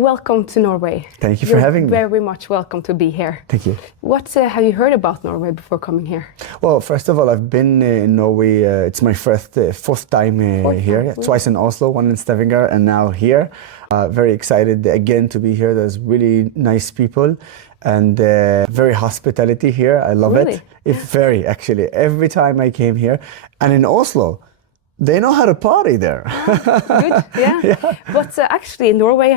Welcome to Norway. Thank you for having me. You're very much welcome to be here. Thank you. What have you heard about Norway before coming here? Well, first of all, I've been in Norway. It's my fourth time here. Yeah, twice in Oslo, one in Stavanger, and now here. Very excited again to be here. There's really nice people and very hospitality here. I love it. It's very, actually. Every time I came here, and in Oslo, they know how to party there. Good, yeah. But actually, Norway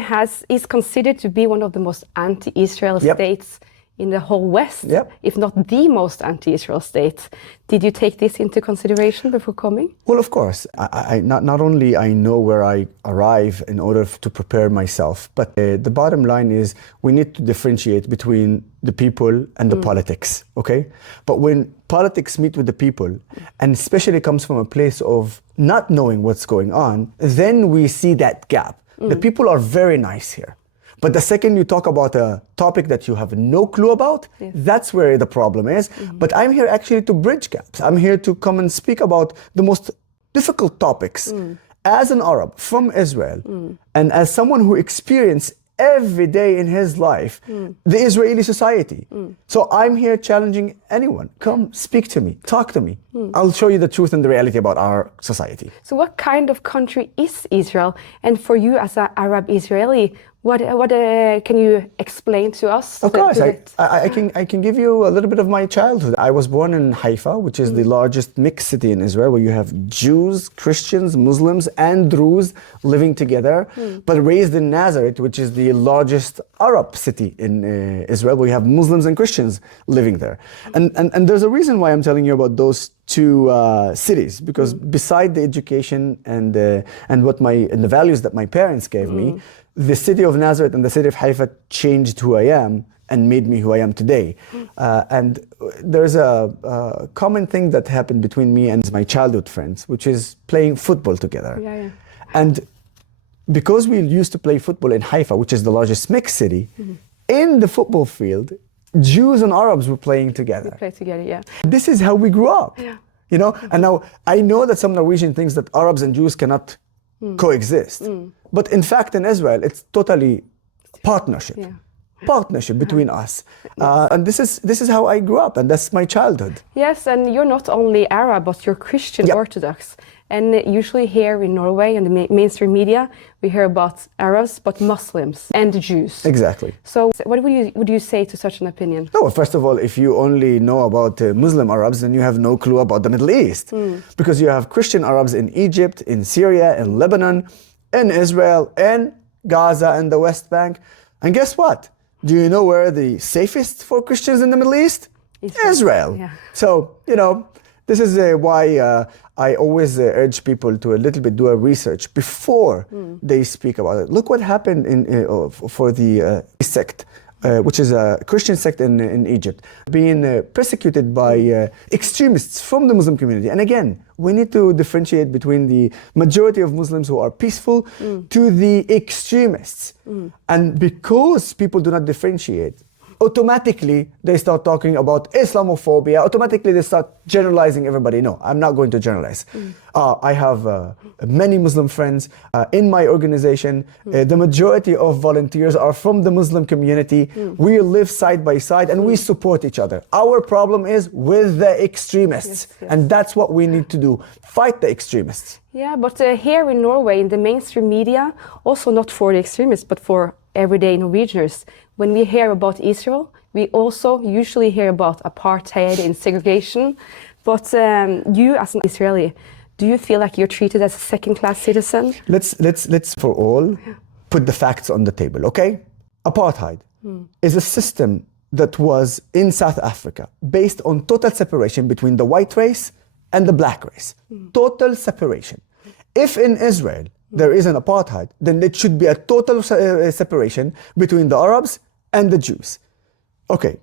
is considered to be one of the most anti-Israel states in the whole West, if not the most anti-Israel state. Did you take this into consideration before coming? Well, of course. I not only I know where I arrive in order to prepare myself, but the bottom line is we need to differentiate between the people and the politics, okay? But when politics meet with the people, and especially comes from a place of not knowing what's going on, then we see that gap. The people are very nice here. But the second you talk about a topic that you have no clue about, that's where the problem is. But I'm here actually to bridge gaps. I'm here to come and speak about the most difficult topics as an Arab from Israel and as someone who experienced every day in his life the Israeli society. So I'm here challenging anyone. Come, speak to me, talk to me. I'll show you the truth and the reality about our society. So what kind of country is Israel? And for you as an Arab Israeli, what can you explain to us? Of course, I can give you a little bit of my childhood. I was born in Haifa, which is the largest mixed city in Israel, where you have Jews, Christians, Muslims, and Druze living together, but raised in Nazareth, which is the largest Arab city in Israel, where you have Muslims and Christians living there. And there's a reason why I'm telling you about those two cities, because beside the education and the values that my parents gave me, the city of Nazareth and the city of Haifa changed who I am and made me who I am today. And there's a common thing that happened between me and my childhood friends, which is playing football together. And because we used to play football in Haifa, which is the largest mixed city, in the football field, Jews and Arabs were playing together. We play together, This is how we grew up. You know, and now I know that some Norwegian thinks that Arabs and Jews cannot coexist. But in fact, in Israel, it's totally partnership. Partnership between us. And this is how I grew up, and that's my childhood. Yes, and you're not only Arab, but you're Christian Orthodox. And usually here in Norway and the mainstream media, we hear about Arabs, but Muslims and Jews. Exactly. So what would you say to such an opinion? No, first of all, if you only know about Muslim Arabs, then you have no clue about the Middle East. Because you have Christian Arabs in Egypt, in Syria, in Lebanon, in Israel, in Gaza, and the West Bank. And guess what? Do you know where the safest for Christians in the Middle East? Israel. So, you know, this is why I always urge people to a little bit do a research before they speak about it. Look what happened for the sect, which is a Christian sect in Egypt, being persecuted by extremists from the Muslim community. And again, we need to differentiate between the majority of Muslims who are peaceful to the extremists. And because people do not differentiate, automatically they start talking about Islamophobia. Automatically they start generalizing everybody. No, I'm not going to generalize. I have many Muslim friends in my organization. The majority of volunteers are from the Muslim community. We live side by side and we support each other. Our problem is with the extremists. And that's what we need to do. Fight the extremists. Yeah, but here in Norway, in the mainstream media, also not for the extremists, but for everyday Norwegians, when we hear about Israel, we also usually hear about apartheid and segregation. But you, as an Israeli, do you feel like you're treated as a second-class citizen? Let's for all put the facts on the table, okay? Apartheid is a system that was in South Africa based on total separation between the white race and the black race. Total separation. If in Israel there is an apartheid, then it should be a total separation between the Arabs and the Jews. Okay,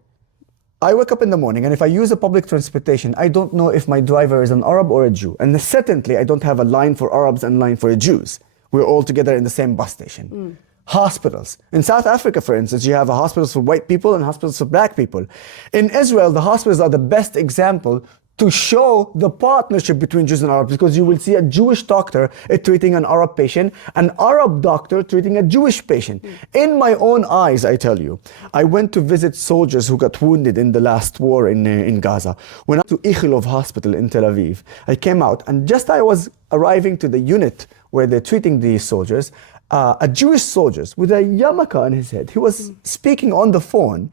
I wake up in the morning and if I use a public transportation, I don't know if my driver is an Arab or a Jew. And certainly I don't have a line for Arabs and line for Jews. We're all together in the same bus station. Hospitals. In South Africa, for instance, you have hospitals for white people and hospitals for black people. In Israel, the hospitals are the best example to show the partnership between Jews and Arabs, because you will see a Jewish doctor treating an Arab patient, an Arab doctor treating a Jewish patient. In my own eyes, I tell you, I went to visit soldiers who got wounded in the last war in Gaza. When I went to Ichilov Hospital in Tel Aviv, I came out, and just I was arriving to the unit where they're treating these soldiers, a Jewish soldier with a yarmulke on his head, he was speaking on the phone,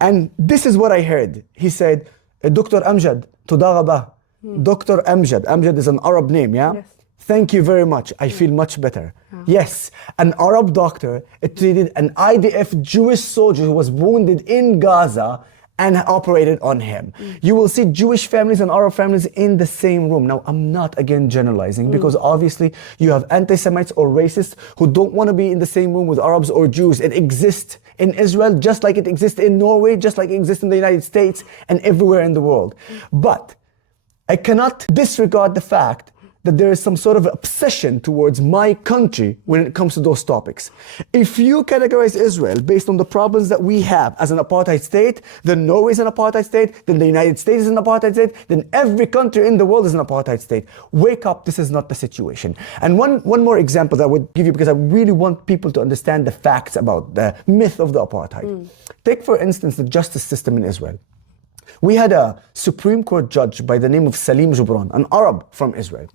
and this is what I heard. He said, Dr. Amjad, toda rabba. Dr. Amjad. Amjad is an Arab name, yeah? Yes. Thank you very much. I feel much better. Yes, an Arab doctor treated an IDF Jewish soldier who was wounded in Gaza and operated on him. You will see Jewish families and Arab families in the same room. Now, I'm not again generalizing, because obviously you have anti-Semites or racists who don't want to be in the same room with Arabs or Jews. It exists in Israel just like it exists in Norway, just like it exists in the United States and everywhere in the world. But I cannot disregard the fact that there is some sort of obsession towards my country when it comes to those topics. If you categorize Israel based on the problems that we have as an apartheid state, then Norway is an apartheid state, then the United States is an apartheid state, then every country in the world is an apartheid state. Wake up, this is not the situation. And one more example that I would give you, because I really want people to understand the facts about the myth of the apartheid. Take, for instance, the justice system in Israel. We had a Supreme Court judge by the name of Salim Jubran, an Arab from Israel.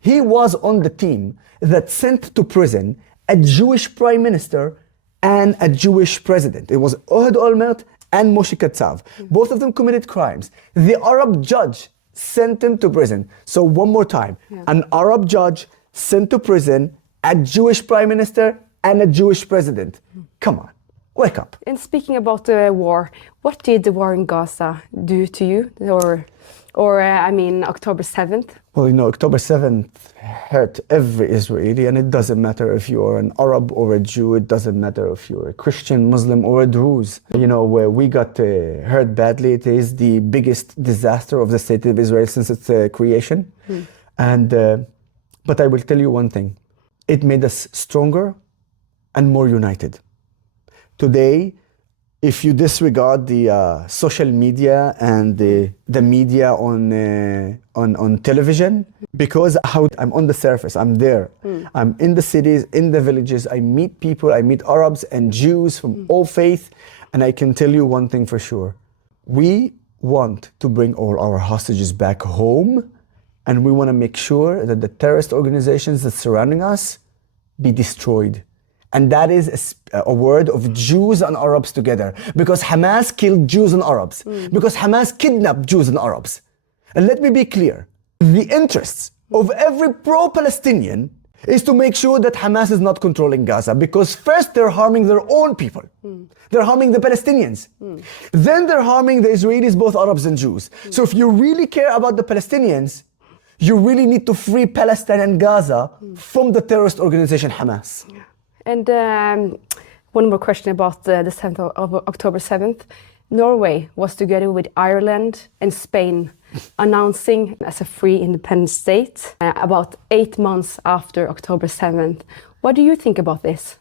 He was on the team that sent to prison a Jewish prime minister and a Jewish president. It was Ohad Olmert and Moshe Katsav. Both of them committed crimes. The Arab judge sent him to prison. So one more time, an Arab judge sent to prison a Jewish prime minister and a Jewish president. Come on. Wake up. And speaking about the war, what did the war in Gaza do to you? Or October 7th? Well, October 7th hurt every Israeli, and it doesn't matter if you're an Arab or a Jew, it doesn't matter if you're a Christian, Muslim, or a Druze. Where we got hurt badly, it is the biggest disaster of the state of Israel since its creation. But I will tell you one thing. It made us stronger and more united. Today, if you disregard the social media and the media on television, because I'm on the surface, I'm there. I'm in the cities, in the villages, I meet people, I meet Arabs and Jews from all faiths, and I can tell you one thing for sure. We want to bring all our hostages back home, and we want to make sure that the terrorist organizations that surrounding us be destroyed. And that is a word of Jews and Arabs together. Because Hamas killed Jews and Arabs. Because Hamas kidnapped Jews and Arabs. And let me be clear. The interests of every pro-Palestinian is to make sure that Hamas is not controlling Gaza. Because first they're harming their own people. They're harming the Palestinians. Then they're harming the Israelis, both Arabs and Jews. So if you really care about the Palestinians, you really need to free Palestine and Gaza from the terrorist organization Hamas. And one more question about the 7th of October 7th. Norway was together with Ireland and Spain announcing as a free independent state about 8 months after October 7th. What do you think about this?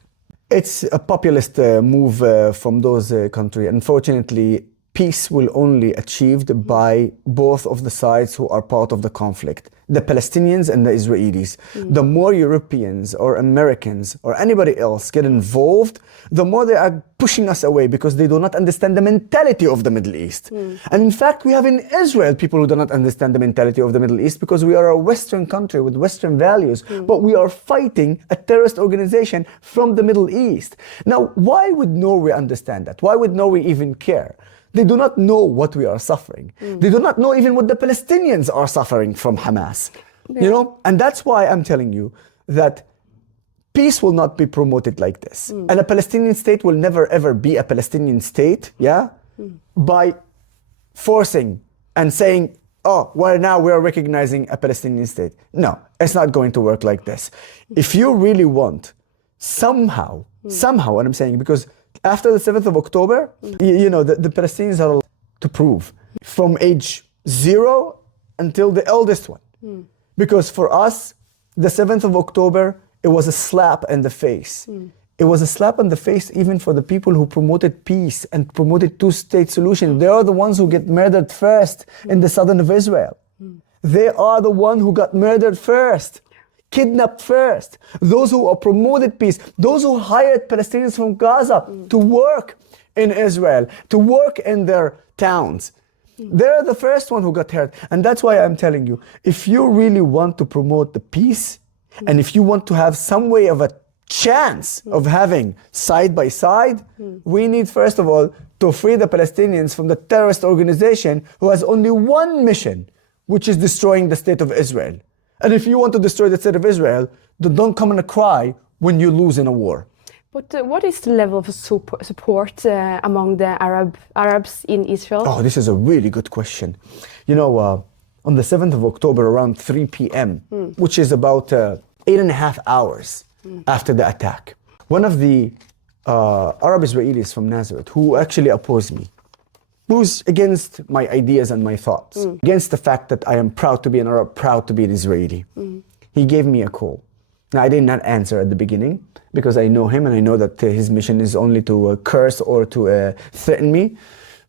It's a populist move from those countries. Unfortunately, peace will only achieved by both of the sides who are part of the conflict, the Palestinians and the Israelis. The more Europeans or Americans or anybody else get involved, the more they are pushing us away because they do not understand the mentality of the Middle East. And in fact, we have in Israel people who do not understand the mentality of the Middle East because we are a Western country with Western values, but we are fighting a terrorist organization from the Middle East. Now, why would Norway understand that? Why would Norway even care? They do not know what we are suffering. They do not know even what the Palestinians are suffering from Hamas. And that's why I'm telling you that peace will not be promoted like this. And a Palestinian state will never ever be a Palestinian state, by forcing and saying, oh, well, now we are recognizing a Palestinian state. No, it's not going to work like this. If you really want somehow, what I'm saying, because after the 7th of October, the Palestinians have a lot to prove from age 0 until the eldest one. Because for us, the 7th of October, it was a slap in the face. It was a slap in the face even for the people who promoted peace and promoted two-state solution. They are the ones who get murdered first in the southern of Israel. They are the one who got murdered first, kidnapped first. Those who are promoted peace, those who hired Palestinians from Gaza to work in Israel, to work in their towns. They're the first one who got hurt. And that's why I'm telling you, if you really want to promote the peace, and if you want to have some way of a chance of having side by side, we need, first of all, to free the Palestinians from the terrorist organization who has only one mission, which is destroying the state of Israel. And if you want to destroy the state of Israel, then don't come and cry when you lose in a war. But what is the level of support among the Arabs in Israel? Oh, this is a really good question. You know, on the 7th of October, around 3 p.m., which is about 8.5 hours after the attack, one of the Arab Israelis from Nazareth, who actually opposed me, who's against my ideas and my thoughts, against the fact that I am proud to be an Arab, proud to be an Israeli, he gave me a call. Now, I did not answer at the beginning because I know him and I know that his mission is only to curse or to threaten me.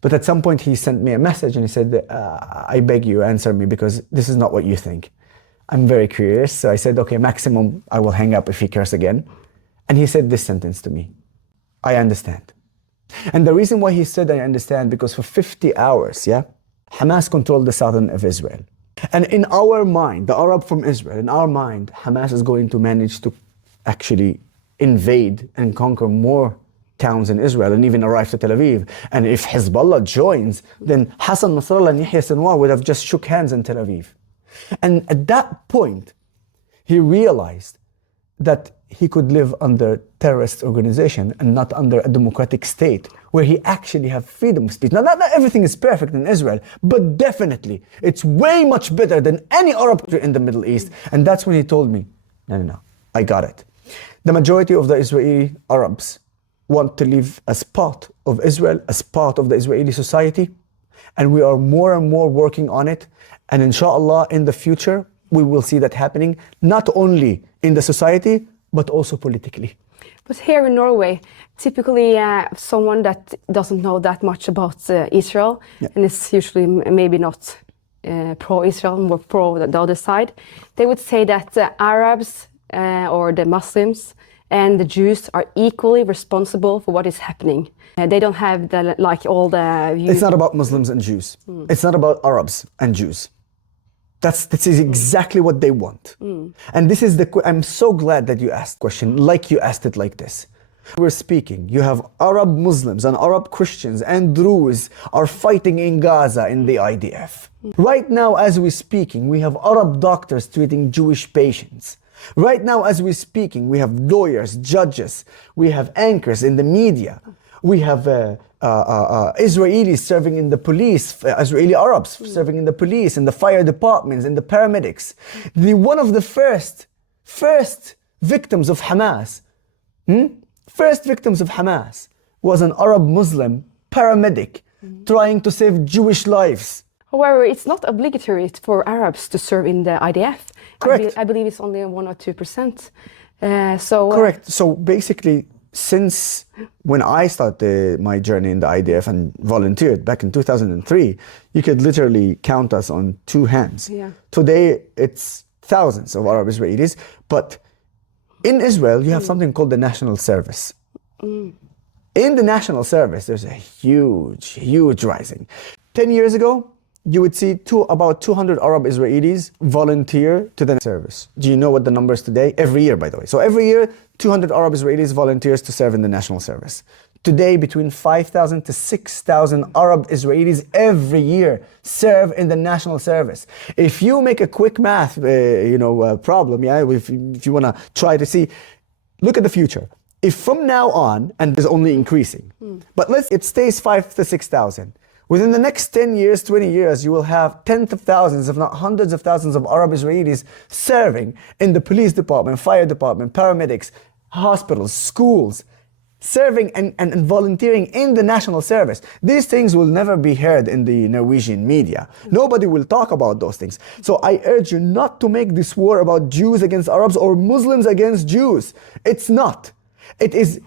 But at some point he sent me a message and he said, I beg you, answer me because this is not what you think. I'm very curious. So I said, okay, maximum I will hang up if he curses again. And he said this sentence to me, I understand. And the reason why he said I understand, because for 50 hours, Hamas controlled the southern of Israel. And in our mind, the Arab from Israel, in our mind, Hamas is going to manage to actually invade and conquer more towns in Israel and even arrive to Tel Aviv. And if Hezbollah joins, then Hassan Nasrallah and Yahya Sinwar would have just shook hands in Tel Aviv. And at that point, he realized that he could live under terrorist organization and not under a democratic state where he actually have freedom of speech. Now, not everything is perfect in Israel, but definitely it's way much better than any Arab country in the Middle East. And that's when he told me, no, I got it. The majority of the Israeli Arabs want to live as part of Israel, as part of the Israeli society. And we are more and more working on it. And inshallah, in the future, we will see that happening, not only in the society, but also politically. But here in Norway, typically someone that doesn't know that much about Israel, and is usually maybe not pro-Israel, more pro the other side, they would say that the Arabs or the Muslims and the Jews are equally responsible for what is happening. They don't have all the views. It's not about Muslims and Jews. It's not about Arabs and Jews. This is exactly what they want. And this is I'm so glad that you asked the question like you asked it like this. We're speaking, you have Arab Muslims and Arab Christians and Druze are fighting in Gaza in the IDF. Right now, as we're speaking, we have Arab doctors treating Jewish patients. Right now, as we're speaking, we have lawyers, judges, we have anchors in the media. We have Israelis serving in the police, Israeli Arabs serving in the police, in the fire departments, in the paramedics. One of the first victims of Hamas, was an Arab Muslim paramedic trying to save Jewish lives. However, it's not obligatory for Arabs to serve in the IDF. Correct. I believe it's only 1 or 2%. Correct. So basically, since when I started my journey in the IDF and volunteered back in 2003, you could literally count us on 2 hands. Yeah. Today, it's thousands of Arab Israelis, but in Israel, you have something called the National Service. In the National Service, there's a huge rising. 10 years ago, you would see about 200 Arab Israelis volunteer to the service. Do you know what the number is today? Every year, by the way. So every year, 200 Arab Israelis volunteers to serve in the national service. Today, between 5,000 to 6,000 Arab Israelis every year serve in the national service. If you make a quick math, problem, if you want to try to see, look at the future. If from now on, and it's only increasing, but it stays 5,000 to 6,000. Within the next 10 years, 20 years, you will have tens of thousands, if not hundreds of thousands of Arab Israelis serving in the police department, fire department, paramedics, hospitals, schools, serving and volunteering in the national service. These things will never be heard in the Norwegian media. Nobody will talk about those things. So I urge you not to make this war about Jews against Arabs or Muslims against Jews. It's not. It is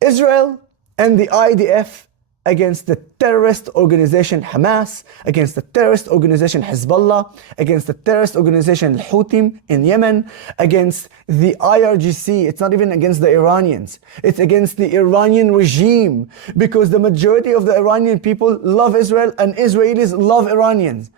Israel and the IDF against the terrorist organization Hamas, against the terrorist organization Hezbollah, against the terrorist organization Houthi in Yemen, against the IRGC. It's not even against the Iranians. It's against the Iranian regime, because the majority of the Iranian people love Israel and Israelis love Iranians.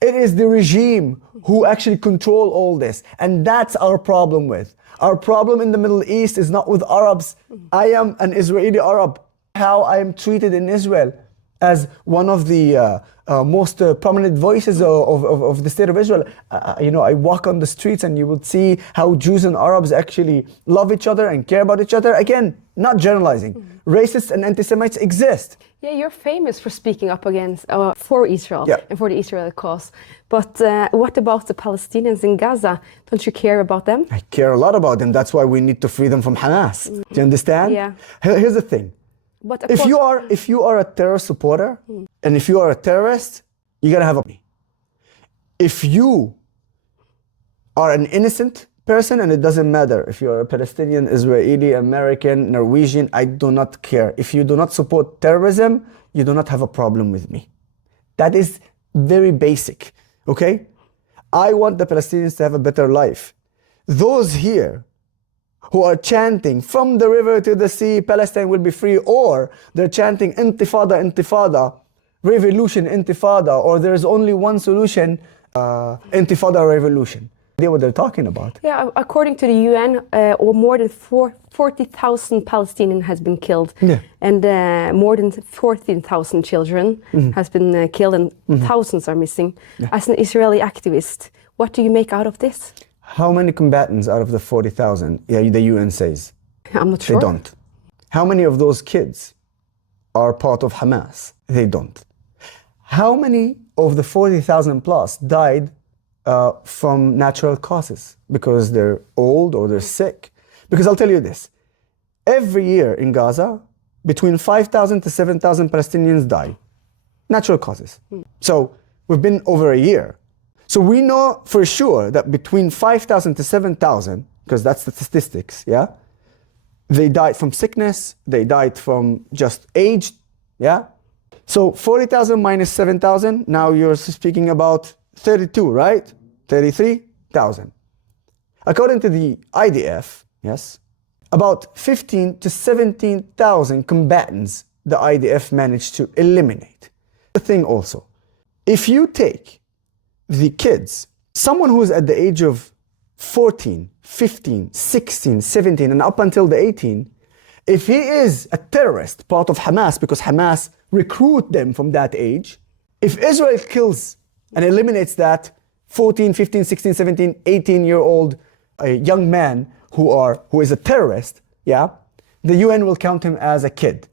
It is the regime who actually control all this. And that's our problem with. Our problem in the Middle East is not with Arabs. I am an Israeli Arab. How I am treated in Israel as one of the most prominent voices of the state of Israel. I walk on the streets and you will see how Jews and Arabs actually love each other and care about each other. Again, not generalizing. Racists and anti-Semites exist. Yeah, you're famous for speaking up against, for Israel and for the Israeli cause. But what about the Palestinians in Gaza? Don't you care about them? I care a lot about them. That's why we need to free them from Hamas. Do you understand? Yeah. Here's the thing. But If you are a terror supporter and if you are a terrorist, you're gonna have a. If you are an innocent person, and it doesn't matter if you're a Palestinian, Israeli, American, Norwegian, I do not care. If you do not support terrorism, you do not have a problem with me. That is very basic, okay? I want the Palestinians to have a better life. Those here who are chanting from the river to the sea, Palestine will be free, or they're chanting intifada, intifada, revolution, intifada, or there's only one solution, intifada revolution. Idea what they're talking about. Yeah, according to the UN, or more than 40,000 Palestinians has been killed, and more than 14,000 children has been killed, and thousands are missing. As an Israeli activist, what do you make out of this? How many combatants out of the 40,000? Yeah, the UN says. I'm not sure. They don't. How many of those kids are part of Hamas? They don't. How many of the 40,000 plus died from natural causes? Because they're old or they're sick? Because I'll tell you this. Every year in Gaza, between 5,000 to 7,000 Palestinians die. Natural causes. So we've been over a year. So we know for sure that between 5,000 to 7,000, because that's the statistics, yeah? They died from sickness, they died from just age, yeah? So 40,000 minus 7,000, now you're speaking about 32, right? 33,000. According to the IDF, yes, about 15 to 17,000 combatants the IDF managed to eliminate. The thing also, if you take the kids, someone who's at the age of 14, 15, 16, 17, and up until the 18, if he is a terrorist, part of Hamas, because Hamas recruit them from that age, if Israel kills and eliminates that 14, 15, 16, 17, 18-year-old young man who is a terrorist, yeah, the UN will count him as a kid.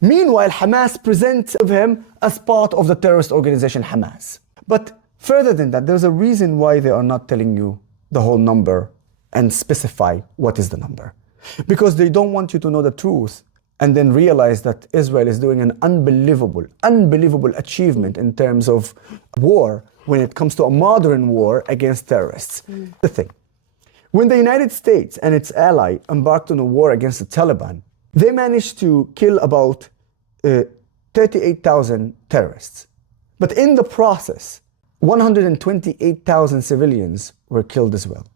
Meanwhile, Hamas presents him as part of the terrorist organization Hamas. But further than that, there's a reason why they are not telling you the whole number and specify what is the number. Because they don't want you to know the truth and then realize that Israel is doing an unbelievable achievement in terms of war when it comes to a modern war against terrorists. The thing, when the United States and its ally embarked on a war against the Taliban, they managed to kill about 38,000 terrorists. But in the process, 128,000 civilians were killed as well.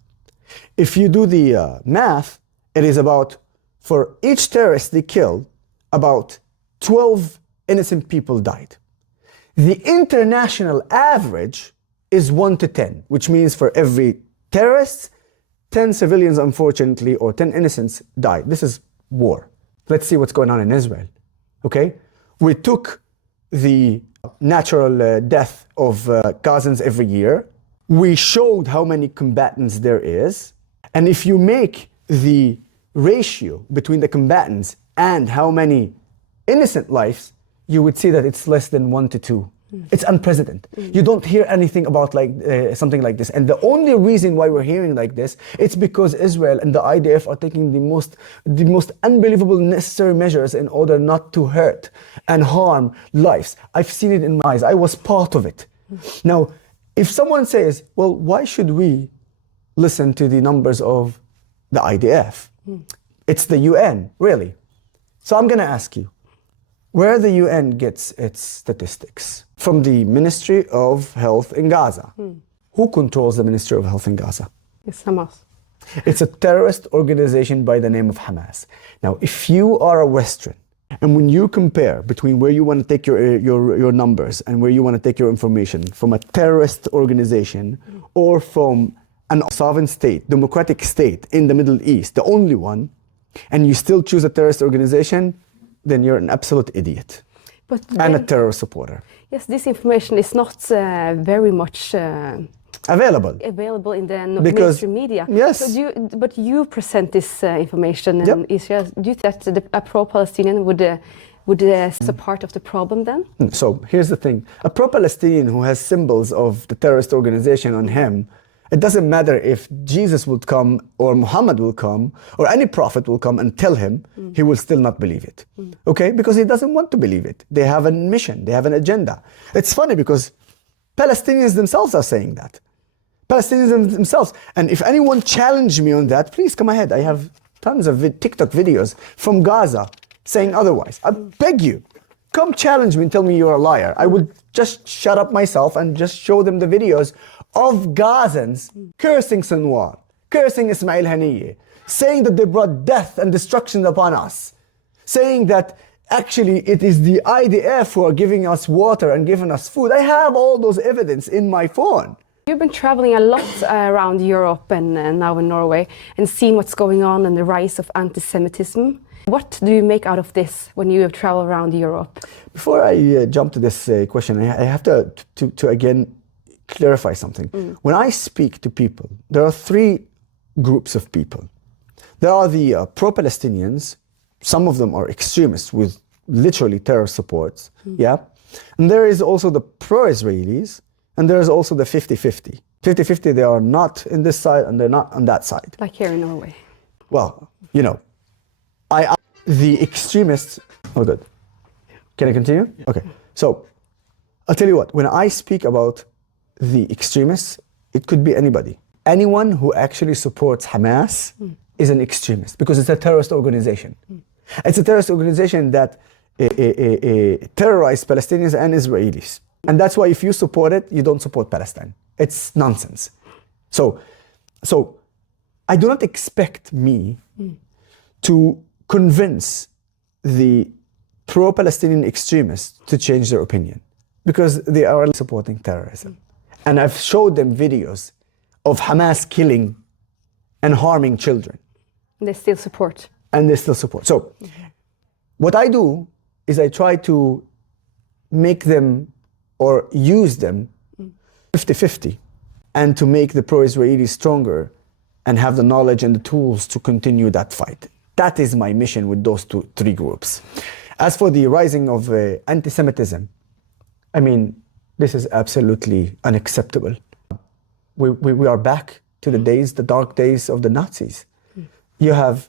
If you do the math, it is about, for each terrorist they killed, about 12 innocent people died. The international average is 1 to 10, which means for every terrorist, 10 civilians, unfortunately, or 10 innocents died. This is war. Let's see what's going on in Israel, okay? We took the natural death of Gazans every year. We showed how many combatants there is. And if you make the ratio between the combatants and how many innocent lives, you would see that it's less than 1 to 2. It's unprecedented. You don't hear anything about something like this. And the only reason why we're hearing like this, it's because Israel and the IDF are taking the most unbelievable necessary measures in order not to hurt and harm lives. I've seen it in my eyes. I was part of it. Now, if someone says, well, why should we listen to the numbers of the IDF? It's the UN, really. So I'm going to ask you, where the UN gets its statistics? From the Ministry of Health in Gaza. Who controls the Ministry of Health in Gaza? It's Hamas. It's a terrorist organization by the name of Hamas. Now, if you are a Western, and when you compare between where you want to take your numbers and where you want to take your information from a terrorist organization or from an sovereign state, democratic state in the Middle East, the only one, and you still choose a terrorist organization, then you're an absolute idiot and a terror supporter. Yes, this information is not very much available in the because, mainstream media. Yes. So but you present this information in Israel. Do you think that a pro-Palestinian would as a part of the problem then? So here's the thing. A pro-Palestinian who has symbols of the terrorist organization on him, it doesn't matter if Jesus would come or Muhammad will come or any prophet will come and tell him, he will still not believe it. Okay? Because he doesn't want to believe it. They have a mission, they have an agenda. It's funny because Palestinians themselves are saying that. Palestinians themselves. And if anyone challenged me on that, please come ahead. I have tons of TikTok videos from Gaza saying otherwise. I beg you, come challenge me and tell me you're a liar. I will just shut up myself and just show them the videos of Gazans cursing Sinwar, cursing Ismail Haniyeh, saying that they brought death and destruction upon us, saying that actually it is the IDF who are giving us water and giving us food. I have all those evidence in my phone. You've been traveling a lot around Europe and now in Norway and seeing what's going on and the rise of anti-Semitism. What do you make out of this when you travel around Europe? Before I jump to this question, I have to again clarify something. When I speak to people, there are three groups of people. There are the pro-Palestinians. Some of them are extremists with literally terror supports. Yeah. And there is also the pro-Israelis. And there is also the 50-50. 50-50, they are not in this side and they're not on that side. Like here in Norway. Well, you know, the extremists, oh good. Can I continue? Okay. So, I'll tell you what, when I speak about the extremists, it could be anybody. Anyone who actually supports Hamas is an extremist because it's a terrorist organization. It's a terrorist organization that terrorized Palestinians and Israelis. And that's why if you support it, you don't support Palestine. It's nonsense. So I do not expect me to convince the pro-Palestinian extremists to change their opinion because they are supporting terrorism. And I've showed them videos of Hamas killing and harming children. And they still support. And they still support. So what I do is I try to make them or use them 50-50 and to make the pro-Israelis stronger and have the knowledge and the tools to continue that fight. That is my mission with those three groups. As for the rising of anti-Semitism, I mean, this is absolutely unacceptable. We are back to the dark days of the Nazis. You have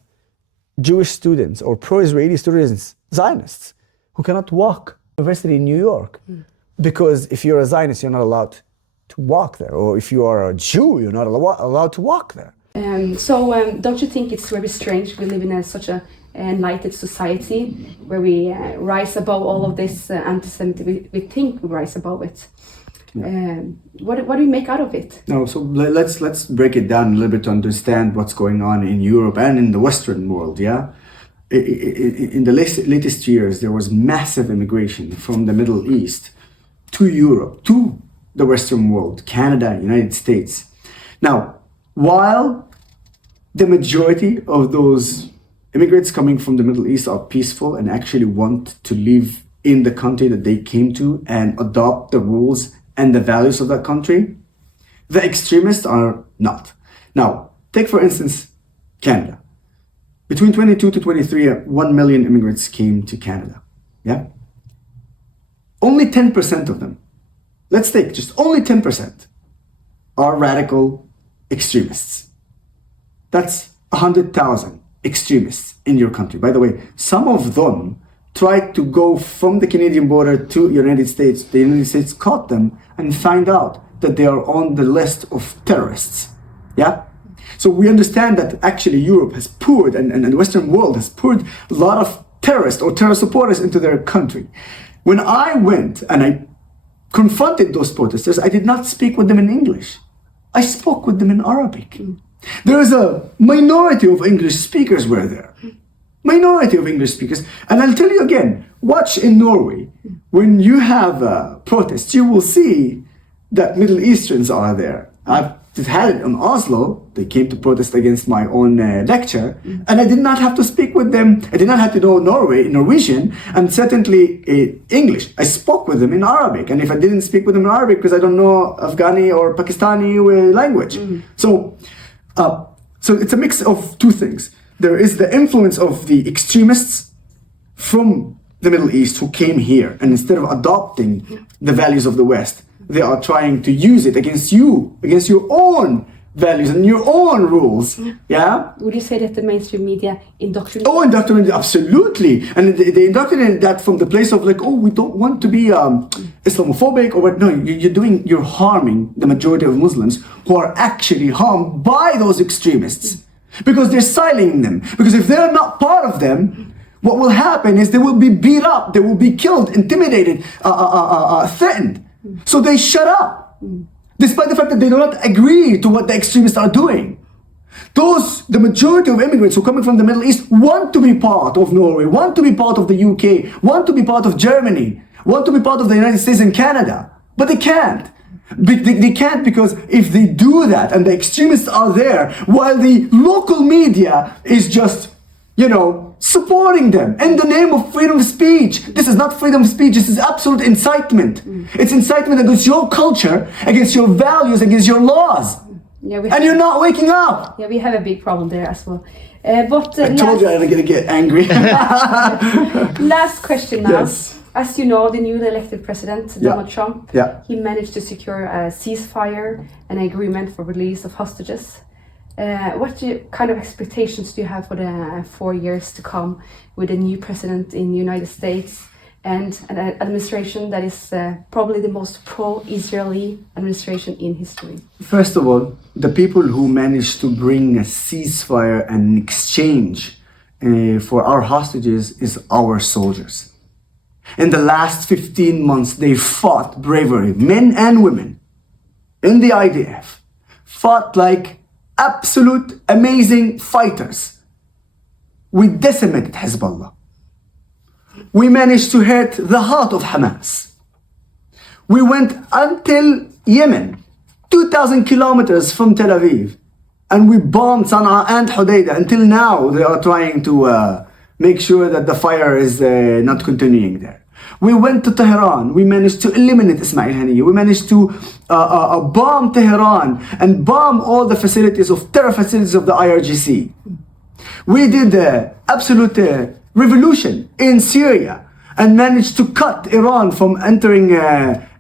Jewish students or pro-Israeli students, Zionists, who cannot walk to university in New York. Because if you're a Zionist, you're not allowed to walk there. Or if you are a Jew, you're not allowed to walk there. Don't you think it's very strange we live in such a enlightened society where we rise above all of this anti-Semitism? We think we rise above it. What do we make out of it? No, so let's break it down a little bit to understand what's going on in Europe and in the Western world, yeah? In the latest years, there was massive immigration from the Middle East to Europe, to the Western world, Canada, United States. Now, while the majority of those immigrants coming from the Middle East are peaceful and actually want to live in the country that they came to and adopt the rules and the values of that country, the extremists are not. Now, take for instance, Canada. Between 22 to 23, 1 million immigrants came to Canada, yeah? Only 10% of them, let's take just only 10%, are radical extremists. That's 100,000 extremists in your country. By the way, some of them tried to go from the Canadian border to the United States. The United States caught them and found out that they are on the list of terrorists, yeah? So we understand that actually Europe has poured and the Western world has poured a lot of terrorists or terror supporters into their country. When I went and I confronted those protesters, I did not speak with them in English. I spoke with them in Arabic. There is a minority of English speakers were there. Minority of English speakers. And I'll tell you again, watch in Norway, when you have protests, you will see that Middle Easterns are there. I've had it in Oslo. They came to protest against my own lecture, and I did not have to speak with them. I did not have to know Norwegian, and certainly English. I spoke with them in Arabic, and if I didn't speak with them in Arabic because I don't know Afghani or Pakistani language. So it's a mix of two things. There is the influence of the extremists from the Middle East who came here, and instead of adopting the values of the West, they are trying to use it against you, against your own values and your own rules. Yeah? Would you say that the mainstream media indoctrinated? Oh, indoctrinated, absolutely. And they indoctrinated that from the place of like, oh, we don't want to be Islamophobic or what. No, you're harming the majority of Muslims who are actually harmed by those extremists because they're silencing them. Because if they're not part of them, what will happen is they will be beat up, they will be killed, intimidated, threatened. So they shut up, despite the fact that they do not agree to what the extremists are doing. The majority of immigrants who are coming from the Middle East want to be part of Norway, want to be part of the UK, want to be part of Germany, want to be part of the United States and Canada, but they can't. They can't because if they do that and the extremists are there, while the local media is just, supporting them in the name of freedom of speech. This is not freedom of speech, this is absolute incitement. It's incitement against your culture, against your values, against your laws. Yeah, and you're not waking up. Yeah, we have a big problem there as well. But I told you I'm going to get angry. Last question now. Yes. As you know, the newly elected president, Donald Trump, he managed to secure a ceasefire and agreement for release of hostages. What kind of expectations do you have for the 4 years to come with a new president in the United States and an administration that is probably the most pro-Israeli administration in history? First of all, the people who managed to bring a ceasefire and exchange for our hostages is our soldiers. In the last 15 months, they fought bravery, men and women, in the IDF, fought like absolute amazing fighters. We decimated Hezbollah. We managed to hit the heart of Hamas. We went until Yemen, 2,000 kilometers from Tel Aviv, and we bombed Sana'a and Hodeidah. Until now, they are trying to make sure that the fire is not continuing there. We went to Tehran. We managed to eliminate Ismail Haniyeh. We managed to bomb Tehran and bomb all the terror facilities of the IRGC. We did the absolute revolution in Syria and managed to cut Iran from entering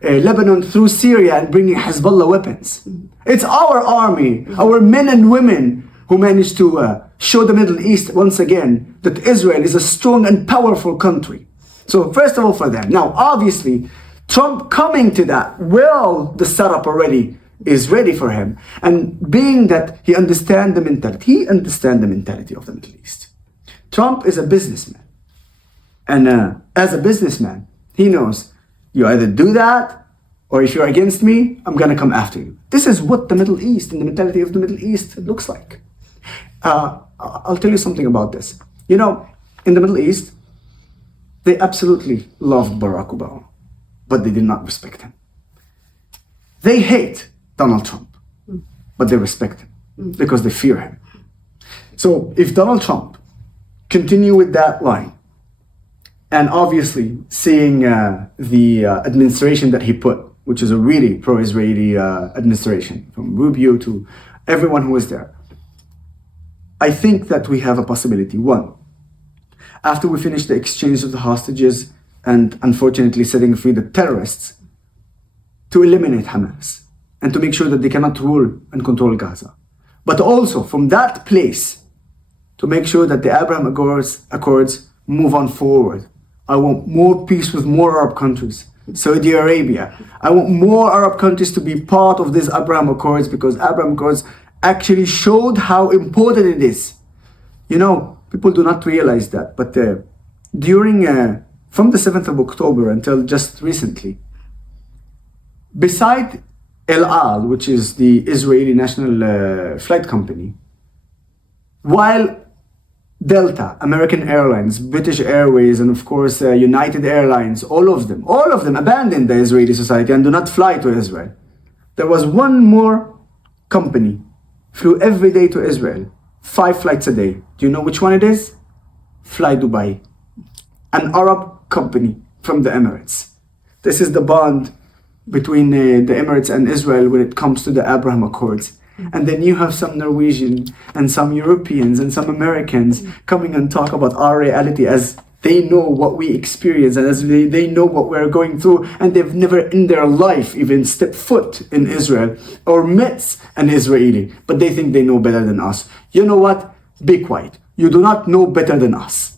Lebanon through Syria and bringing Hezbollah weapons. It's our army, our men and women who managed to show the Middle East once again that Israel is a strong and powerful country. So first of all for them. Now obviously Trump coming to that, the setup already is ready for him. And being that he understands the mentality of the Middle East. Trump is a businessman. And as a businessman, he knows you either do that or if you're against me, I'm gonna come after you. This is what the Middle East and the mentality of the Middle East looks like. I'll tell you something about this. In the Middle East, they absolutely loved Barack Obama, but they did not respect him. They hate Donald Trump, but they respect him because they fear him. So if Donald Trump continue with that line, and obviously seeing the administration that he put, which is a really pro-Israeli administration, from Rubio to everyone who was there, I think that we have a possibility. One, after we finish the exchange of the hostages and unfortunately setting free the terrorists, to eliminate Hamas and to make sure that they cannot rule and control Gaza. But also from that place, to make sure that the Abraham Accords move on forward. I want more peace with more Arab countries. Saudi Arabia. I want more Arab countries to be part of these Abraham Accords because Abraham Accords actually showed how important it is. People do not realize that, but during, from the 7th of October until just recently, beside El Al, which is the Israeli national flight company, while Delta, American Airlines, British Airways, and of course United Airlines, all of them abandoned the Israeli society and do not fly to Israel. There was one more company, flew every day to Israel, 5 flights a day. Do you know which one it is? Fly Dubai, an Arab company from the Emirates. This is the bond between the Emirates and Israel when it comes to the Abraham Accords. And then you have some Norwegian and some Europeans and some Americans coming and talk about our reality as they know what we experience and as they know what we're going through, and they've never in their life even stepped foot in Israel or met an Israeli, but they think they know better than us. You know what? Be quiet. You do not know better than us.